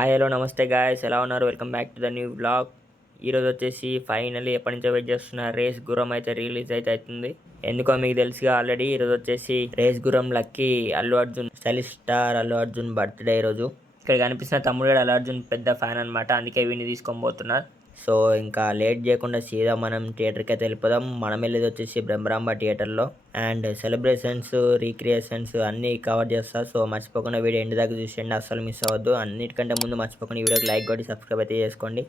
Hi hello నమస్తే guys, ఎలా ఉన్నారు? Welcome back to the new blog. ఈరోజు వచ్చేసి ఫైనల్లీ ఎప్పటి నుంచో వెయిట్ చేస్తున్న రేస్ గుర్రం అయితే రిలీజ్ అయితే అవుతుంది. ఎందుకో మీకు తెలుసుగా ఆల్రెడీ. ఈరోజు వచ్చేసి రేస్ గుర్రం lucky Allu Arjun stylish star Allu Arjun birthday ఈరోజు. ఇక్కడ కనిపిస్తున్న తమ్ముడు అల్లు అర్జున్ పెద్ద ఫ్యాన్ అనమాట, అందుకే వీడిని తీసుకొని పోతున్నా. సో ఇంకా లేట్ చేయకుండా సీదా మనం థియేటర్కి అయితే వెళ్ళిపోదాం. మనం వెళ్ళేది వచ్చేసి బ్రహ్మరాంబ థియేటర్లో. అండ్ సెలబ్రేషన్స్, రీక్రియేషన్స్ అన్నీ కవర్ చేస్తా. సో మర్చిపోకుండా వీడియో ఎండ్ దాకా చూసేయండి, అస్సలు మిస్ అవ్వద్దు. అన్నిటికంటే ముందు మర్చిపోకుండా ఈ వీడియోకి లైక్ కొట్టి సబ్స్క్రైబ్ అయితే చేసుకోండి.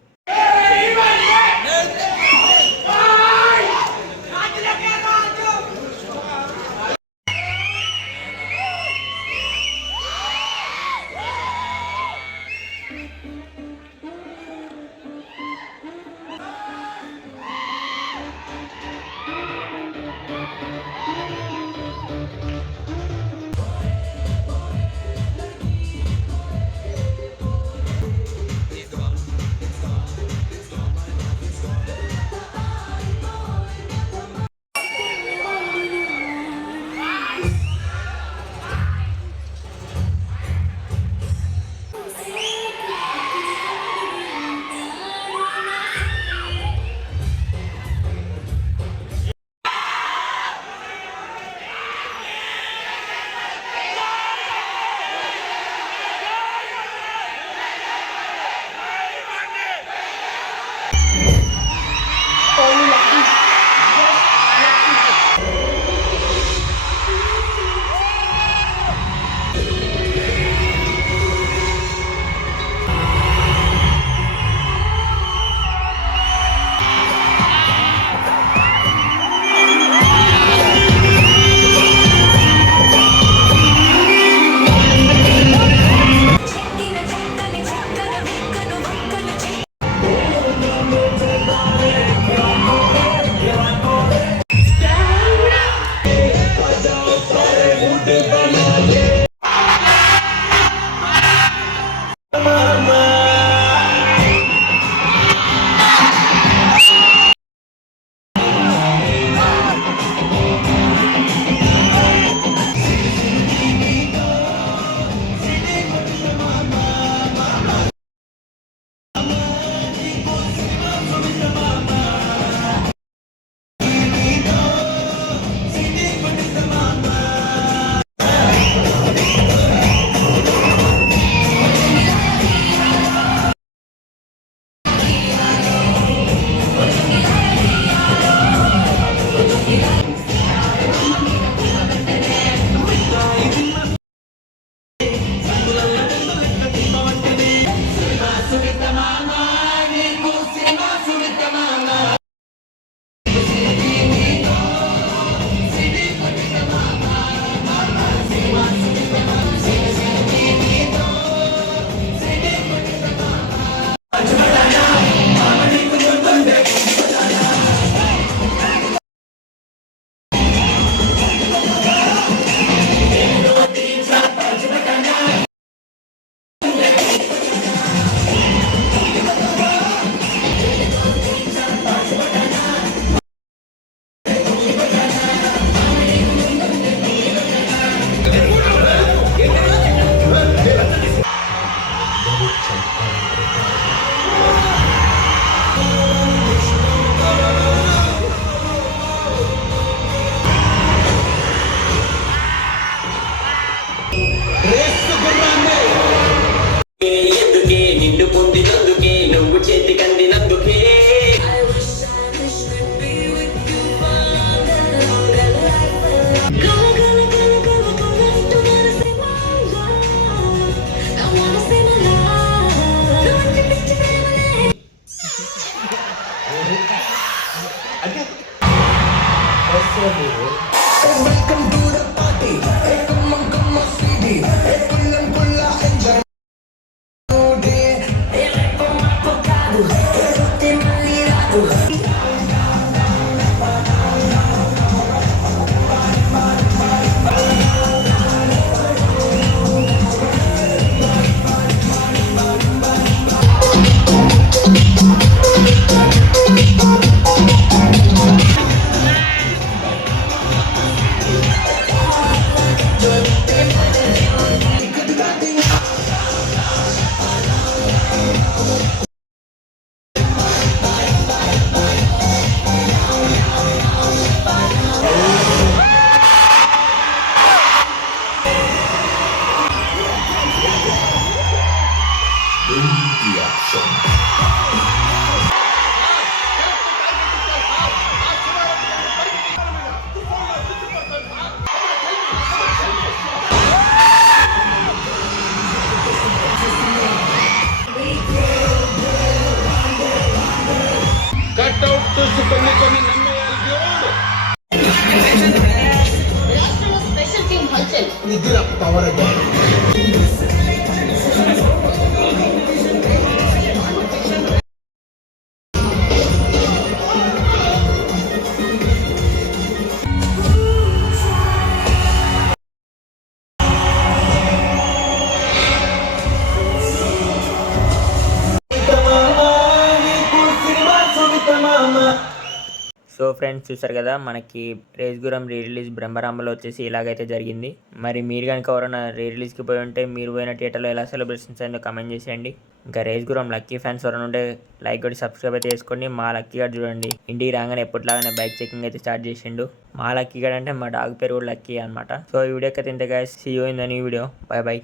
కట్అవుట్ చూసి కొన్ని నమ్మేయాలి దేవుడు. స్పెషల్ టీమ్ హల్చల్ నిద్ర పవర్ సో ఫ్రెండ్స్ చూసారు కదా, మనకి రేస్ గురం రీ రిలీజ్ బ్రహ్మరాంబలో వచ్చేసి ఇలాగైతే జరిగింది. మరి మీరు కనుక ఎవరైనా రీ రిలీజ్కి పోయి ఉంటే మీరు పోయిన థియేటర్లో ఎలా సెలబ్రేషన్స్ అయిందో కమెంట్ చేసేయండి. ఇంకా రేస్ గురం లక్కీ ఫ్యాన్స్ ఎవరైనా ఉంటే లైక్ కొట్టి సబ్స్క్రైబ్ అయితే చేసుకోండి. మా లక్కీ గారు చూడండి, ఇంటికి రాగానే ఎప్పటిలాగానే బైక్ చెకింగ్ అయితే స్టార్ట్ చేసిండు. మా లక్కీ గారు అంటే మా డాగ్ పేరు కూడా లక్కీ అనమాట. సో ఈ వీడియోకి అయితే ఇంత guys, see you in the new video. Bye by.